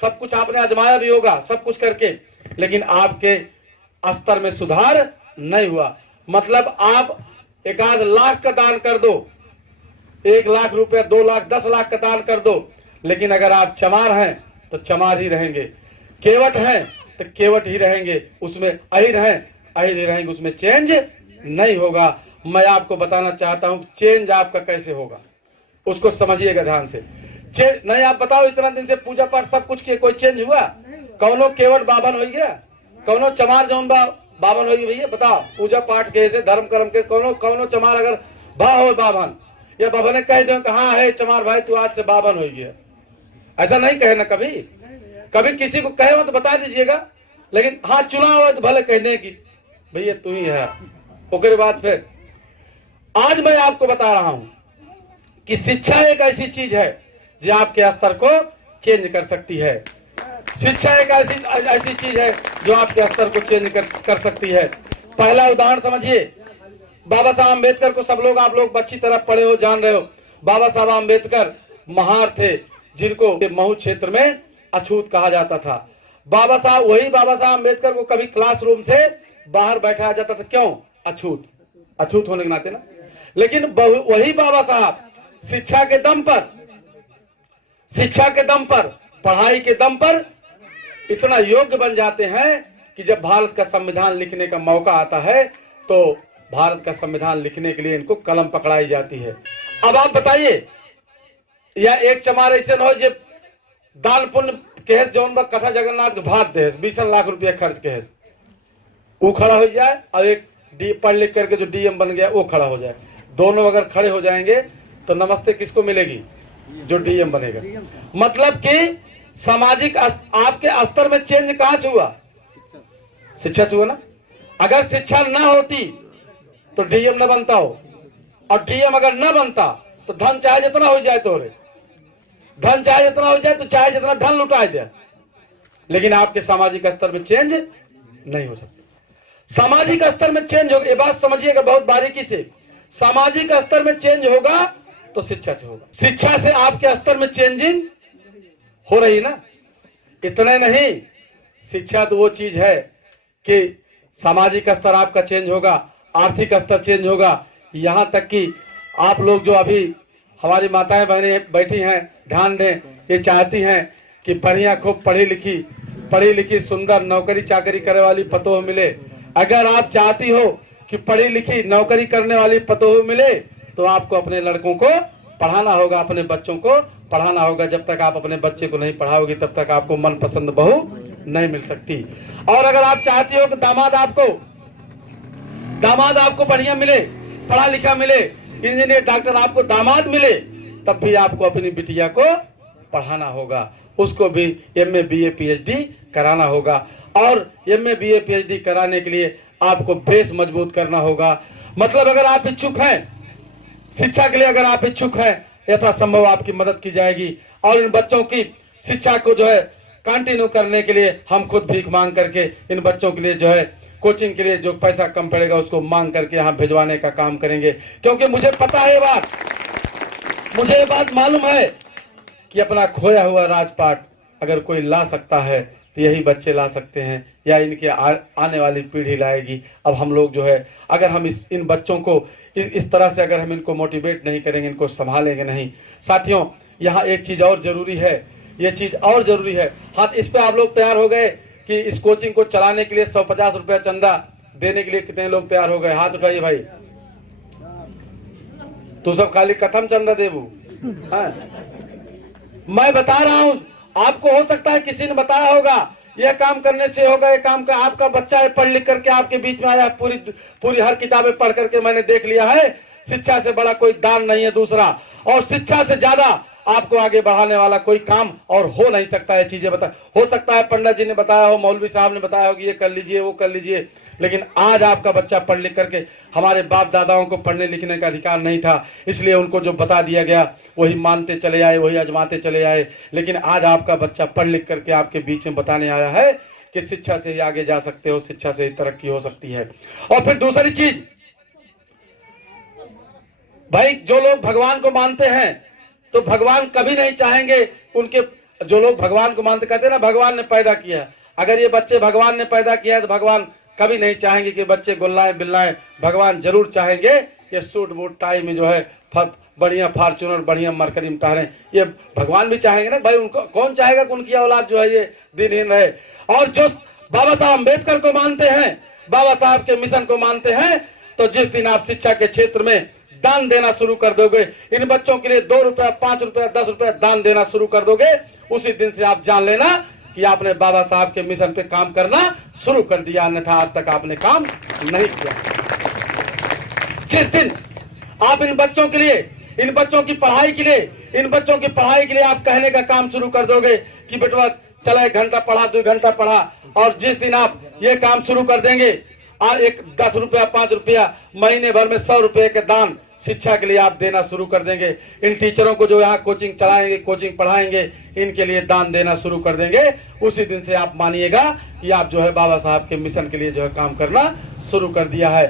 सब कुछ आपने आजमाया भी होगा सब कुछ करके, लेकिन आपके स्तर में सुधार नहीं हुआ। मतलब आप 1 लाख का दान कर दो, 1 लाख रुपया, 2 लाख, 10 लाख का दान कर दो, लेकिन अगर आप चमार हैं तो चमार ही रहेंगे, केवट हैं तो केवट ही रहेंगे, उसमें अहिर हैं अहिर ही रहेंगे, उसमें चेंज नहीं होगा। मैं आपको बताना चाहता हूं चेंज आपका कैसे होगा, उसको समझिएगा ध्यान से। चेंज नहीं, आप बताओ इतना दिन से पूजा पाठ सब कुछ किए, कोई चेंज हुआ? कौनो केवट बाबन हो गया? कौनो चमार जौन बाबन हो गई? भैया बताओ, पूजा पाठ के से धर्म कर्म के कौनो चमार अगर बा हो बाबन या बाबा ने कह दो कहाँ है चमार भाई तू आज से बाबन हो गया, ऐसा नहीं कहे ना कभी। कभी किसी को कहे हो तो बता दीजिएगा, लेकिन हाँ चुनाव है तो भले कहने की भैया तू ही है। उसके बाद फिर आज मैं आपको बता रहा हूं कि शिक्षा एक ऐसी चीज है जो आपके स्तर को चेंज कर सकती है। शिक्षा एक ऐसी चीज है जो आपके स्तर को चेंज कर सकती है। पहला उदाहरण समझिए, बाबा साहब अम्बेडकर को सब लोग आप लोग अच्छी तरह पढ़े हो, जान रहे हो। बाबा साहब अम्बेडकर महार थे जिनको महू क्षेत्र में अछूत कहा जाता था। बाबा साहब अम्बेडकर को कभी क्लासरूम से बाहर बैठाया जाता था, क्यों? अछूत होने के नाते ना। लेकिन वही बाबा साहब शिक्षा के दम पर, पढ़ाई के दम पर इतना योग्य बन जाते हैं कि जब भारत का संविधान लिखने का मौका आता है तो भारत का संविधान लिखने के लिए इनको कलम पकड़ाई जाती है। अब आप बताइए, या एक चमार ऐसे न हो जो दान पुण्य केस जौन कथा जगन्नाथ के भाग दे 20 लाख रुपया खर्च के वो खड़ा हो जाए, और एक पढ़ लिख करके जो डीएम बन गया वो खड़ा हो जाए। दोनों अगर खड़े हो जाएंगे तो नमस्ते किसको मिलेगी? जो डीएम बनेगा। मतलब कि सामाजिक आपके स्तर में चेंज कहां से हुआ? शिक्षा से हुआ ना। अगर शिक्षा ना होती तो डीएम न बनता हो, और डीएम अगर न बनता तो धन चाहे जितना हो जाए धन चाहे जितना हो जाए तो चाहे जितना धन लुटाए जाए, लेकिन आपके सामाजिक स्तर में चेंज नहीं हो सकता। सामाजिक स्तर में चेंज होगा, ये बात समझिएगा बहुत बारीकी से। सामाजिक स्तर में चेंज होगा तो शिक्षा से होगा। शिक्षा से आपके स्तर में चेंजिंग हो रही ना। इतने नहीं, शिक्षा तो वो चीज है कि सामाजिक स्तर आपका चेंज होगा, आर्थिक स्तर चेंज होगा। यहां तक कि आप लोग जो अभी हमारी माताएं बहनें बैठी हैं, ध्यान दें, ये चाहती हैं कि बढ़िया खूब पढ़ी लिखी सुंदर नौकरी चाकरी करने वाली पतोह मिले। अगर आप चाहती हो कि पढ़ी लिखी नौकरी करने वाली पतोह मिले तो आपको अपने लड़कों को पढ़ाना होगा, अपने बच्चों को पढ़ाना होगा। जब तक आप अपने बच्चे को नहीं पढ़ाओगे तब तक आपको मनपसंद बहू नहीं मिल सकती। और अगर आप चाहती हो कि दामाद आपको बढ़िया मिले, पढ़ा लिखा मिले, इंजीनियर डॉक्टर आपको दामाद मिले, तब भी आपको अपनी बिटिया को पढ़ाना होगा, उसको भी एमए बीए पीएचडी कराना होगा। और एमए बीए पीएचडी कराने के लिए आपको बेस मजबूत करना होगा। मतलब अगर आप इच्छुक हैं शिक्षा के लिए, अगर आप इच्छुक हैं, यथासंभव आपकी मदद की जाएगी। और इन बच्चों की शिक्षा को जो है कंटिन्यू करने के लिए हम खुद भीख मांग करके इन बच्चों के लिए जो है कोचिंग के लिए जो पैसा कम पड़ेगा उसको मांग करके यहाँ भिजवाने का काम करेंगे। क्योंकि मुझे पता है मुझे ये बात मालूम है कि अपना खोया हुआ राजपाट अगर कोई ला सकता है तो यही बच्चे ला सकते हैं, या इनके आने वाली पीढ़ी लाएगी। अब हम लोग जो है अगर हम इन बच्चों को इस तरह से अगर हम इनको मोटिवेट नहीं करेंगे, इनको संभालेंगे नहीं। साथियों, यहाँ एक चीज और जरूरी है, ये चीज और जरूरी है। हाँ, इस पे आप लोग तैयार हो गए कि इस कोचिंग को चलाने के लिए 150 रुपया चंदा देने के लिए कितने लोग तैयार हो गए? हाथ उठाइए भाई। तू सब खाली कथम चंदा देबू? मैं बता रहा हूं आपको, हो सकता है किसी ने बताया होगा यह काम करने से होगा, ये काम का आपका बच्चा है पढ़ लिख करके आपके बीच में आया, पूरी हर किताबें पढ़ करके मैंने देख लिया है। शिक्षा से बड़ा कोई दान नहीं है दूसरा, और शिक्षा से ज्यादा आपको आगे बढ़ाने वाला कोई काम और हो नहीं सकता है। चीजें बता हो सकता है पंडित जी ने बताया हो, मौलवी साहब ने बताया हो कि ये कर लीजिए वो कर लीजिए, लेकिन आज आपका बच्चा पढ़ लिख करके, हमारे बाप दादाओं को पढ़ने लिखने का अधिकार नहीं था, इसलिए उनको जो बता दिया गया वही मानते चले आए, वही आजमाते चले आए। लेकिन आज आपका बच्चा पढ़ लिख करके आपके बीच में बताने आया है कि शिक्षा से ही आगे जा सकते हो, शिक्षा से ही तरक्की हो सकती है। और फिर दूसरी चीज भाई, जो लोग भगवान को मानते हैं तो भगवान कभी नहीं चाहेंगे उनके जो लोग भगवान को मानते कहते हैं ना भगवान ने पैदा किया, अगर ये बच्चे भगवान ने पैदा किया है तो भगवान कभी नहीं चाहेंगे कि बच्चे गुल्लाएं बिल्लाएं। भगवान जरूर चाहेंगे ये सूट बूट टाई में जो है बढ़िया फॉर्च्यूनर बढ़िया मरकरी में टहरें। ये भगवान भी चाहेंगे ना भाई, उनको कौन चाहेगा कि उनकी औलाद जो है ये दिनहीन रहे। और जो बाबा साहब अम्बेडकर को मानते हैं, बाबा साहब के मिशन को मानते हैं, तो जिस दिन आप शिक्षा के क्षेत्र में दान देना शुरू कर दोगे, इन बच्चों के लिए 2 रुपया 5 रुपया 10 रुपया दान देना शुरू कर दोगे, उसी दिन से आप जान लेना कि आपने बाबा साहब के मिशन पे काम करना शुरू कर दिया, अन्यथा आज तक आपने काम नहीं किया। जिस दिन आप इन बच्चों के लिए, इन बच्चों की पढ़ाई के लिए, इन बच्चों की पढ़ाई के लिए आप कहने का काम शुरू कर दोगे कि बेटवा चला 1 घंटा पढ़ा 2 घंटा पढ़ा, और जिस दिन आप ये काम शुरू कर देंगे और एक 10 रुपया 5 रुपया महीने भर में 100 रुपये के दान शिक्षा के लिए आप देना शुरू कर देंगे। इन टीचरों को जो यहाँ कोचिंग चलाएंगे, कोचिंग पढ़ाएंगे, इनके लिए दान देना शुरू कर देंगे, उसी दिन से आप मानिएगा कि आप जो है बाबा साहब के मिशन के लिए जो है काम करना शुरू कर दिया है।